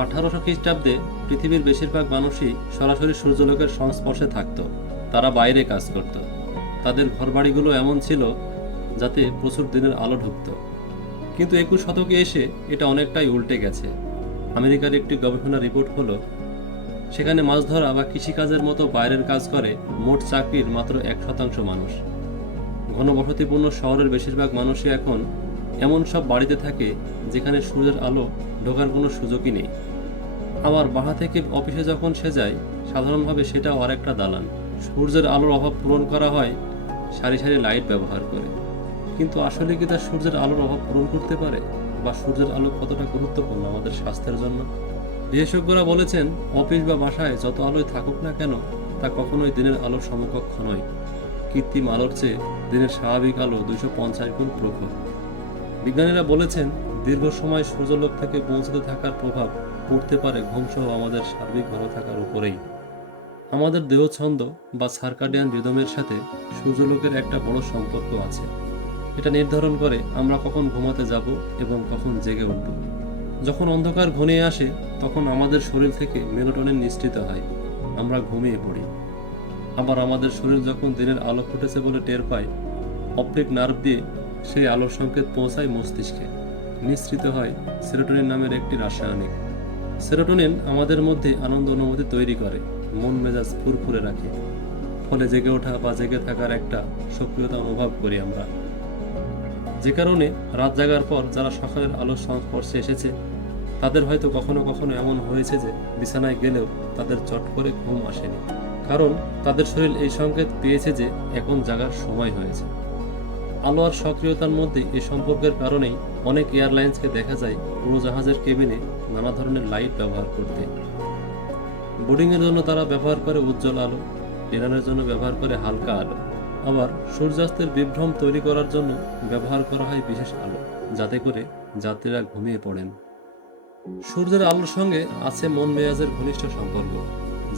1800 খ্রিস্টাব্দে পৃথিবীর বেশিরভাগ মানুষই সরাসরি সূর্যালোকের সংস্পর্শে থাকত। তারা বাইরে কাজ করত। তাদের ঘরবাড়িগুলো এমন ছিল যাতে প্রচুর দিনের আলো ঢুকত। কিন্তু 21 শতকে এসে এটা অনেকটাই উল্টে গেছে। আমেরিকার একটি গবেষণা রিপোর্ট হলো, সেখানে মাছ ধরা বা কৃষিকাজের মতো বাইরের কাজ করে মোট চাকরির মাত্র 1% মানুষ। ঘনবসতিপূর্ণ শহরের বেশিরভাগ মানুষই এখন এমন সব বাড়িতে থাকে যেখানে সূর্যের আলো ঢোকার কোনো সুযোগই নেই। আবার বাসা থেকে অফিসে যখন সে যায়, সাধারণভাবে সেটাও আরেকটা দালান। সূর্যের আলোর অভাব পূরণ করা হয় সারি সারি লাইট ব্যবহার করে। কিন্তু আসলে কি তা সূর্যের আলোর অভাব পূরণ করতে পারে? বা সূর্যের আলো কতটা গুরুত্বপূর্ণ আমাদের স্বাস্থ্যের জন্য? বিশেষজ্ঞরা বলেছেন, অফিস বা বাসায় যত আলোয় থাকুক না কেন, তা কখনোই দিনের আলোর সমকক্ষ নয়। কৃত্রিম আলোর চেয়ে দিনের স্বাভাবিক আলো 250 গুণ প্রখর। বিজ্ঞানীরা বলেছেন, দীর্ঘ সময় সূর্যালোক থেকে পৌঁছতে থাকার প্রভাব পড়তে পারে ঘুমসহ আমাদের সার্বিক ভালো থাকার উপরেই। আমাদের দেহছন্দ বা সার্কাডিয়ান রিদমের সাথে সূর্যালোকের একটা বড় সম্পর্ক আছে। এটা নির্ধারণ করে আমরা কখন ঘুমাতে যাব এবং কখন জেগে উঠব। যখন অন্ধকার ঘনিয়ে আসে, তখন আমাদের শরীর থেকে মেলাটোনিন নিঃসৃত হয়, আমরা ঘুমিয়ে পড়ি। আবার আমাদের শরীর যখন দিনের আলো ফুটেছে বলে টের পায়, অপটিক নার্ভ দিয়ে সেই আলোর সংকেত পৌঁছায় মস্তিষ্কে। নিঃসৃত হয় সেরোটোনিন নামের একটি রাসায়নিক। সেরোটোনিন আমাদের মধ্যে আনন্দ অনুভূতি তৈরি করে, মন মেজাজ ফুরফুরে রাখে। ফলে জেগে ওঠা বা জেগে থাকার একটা সক্রিয়তা অনুভব করি আমরা। যে কারণে রাত জাগার পর যারা সকালের আলোর সংস্পর্শে এসেছে, তাদের হয়তো কখনো কখনো এমন হয়েছে যে বিছানায় গেলেও তাদের চট করে ঘুম আসেনি। কারণ তাদের শরীর এই সংকেত পেয়েছে যে এখন জাগার সময় হয়েছে। আলো আর সক্রিয়তার মধ্যে এই সম্পর্কের কারণেই অনেক এয়ারলাইন্সকে দেখা যায় উড়োজাহাজের কেবিনে নানা ধরনের লাইট ব্যবহার করতে। বোর্ডিংয়ের জন্য তারা ব্যবহার করে উজ্জ্বল আলো, ডিনারের জন্য ব্যবহার করে হালকা আলো, আবার সূর্যাস্তের বিভ্রম তৈরি করার জন্য ব্যবহার করা হয় বিশেষ আলো, যাতে করে যাত্রীরা ঘুমিয়ে পড়েন। সূর্যের আলোর সঙ্গে আছে মন মেজাজের ঘনিষ্ঠ সম্পর্ক,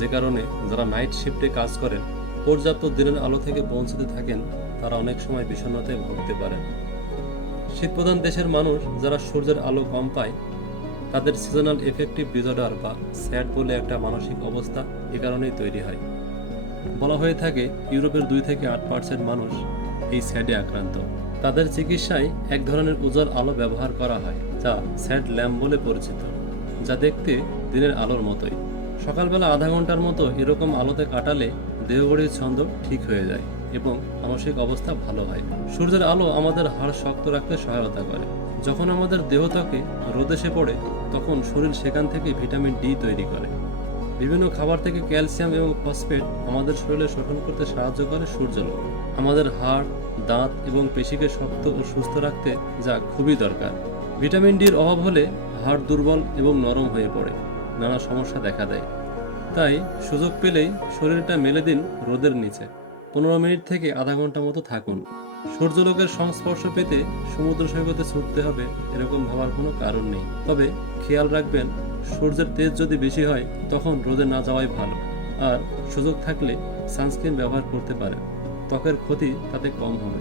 যে কারণে যারা নাইট শিফটে কাজ করেন, পর্যাপ্ত দিনের আলো থেকে বঞ্চিত থাকেন, তারা অনেক সময় বিষণ্ণতায় ভুগতে পারেন। শীতপ্রধান দেশের মানুষ যারা সূর্যের আলো কম পায়, তাদের সিজনাল এফেক্টিভ ডিসঅর্ডার বা স্যাড বলে একটা মানসিক অবস্থা এ কারণেই তৈরি হয়। বলা হয়ে থাকে, ইউরোপের 2 থেকে 8% মানুষ এই স্যাডে আক্রান্ত। তাদের চিকিৎসায় এক ধরনের উজ্জ্বল আলো ব্যবহার করা হয়, যা স্যাড ল্যাম্প বলে পরিচিত, যা দেখতে দিনের আলোর মতোই। সকালবেলা আধা ঘন্টার মতো এরকম আলোতে কাটালে দেহঘড়ির ছন্দ ঠিক হয়ে যায় এবং মানসিক অবস্থা ভালো হয়। সূর্যের আলো আমাদের হাড় শক্ত রাখতে সহায়তা করে। যখন আমাদের দেহত্বকে রোদ এসে পড়ে, তখন শরীর সেখান থেকে ভিটামিন ডি তৈরি করে। বিভিন্ন খাবার থেকে ক্যালসিয়াম এবং ফসফেট আমাদের শরীরে শোষণ করতে সাহায্য করে সূর্যালোক। আমাদের হাড়, দাঁত এবং পেশিকে শক্ত ও সুস্থ রাখতে যা খুবই দরকার। ভিটামিন ডির অভাব হলে হাড় দুর্বল এবং নরম হয়ে পড়ে, নানা সমস্যা দেখা দেয়। তাই সুযোগ পেলেই শরীরটা মেলে দিন রোদের নিচে। 15 মিনিট থেকে আধা ঘন্টা মতো থাকুন। সূর্যালোকের সংস্পর্শ পেতে সমুদ্র সৈকতে ছুটতে হবে এরকম ভাবার কোনো কারণ নেই। তবে খেয়াল রাখবেন, সূর্যের তেজ যদি বেশি হয় তখন রোদে না যাওয়াই ভালো। আর সুযোগ থাকলে সানস্ক্রিন ব্যবহার করতে পারেন, ত্বকের ক্ষতি তাতে কম হবে।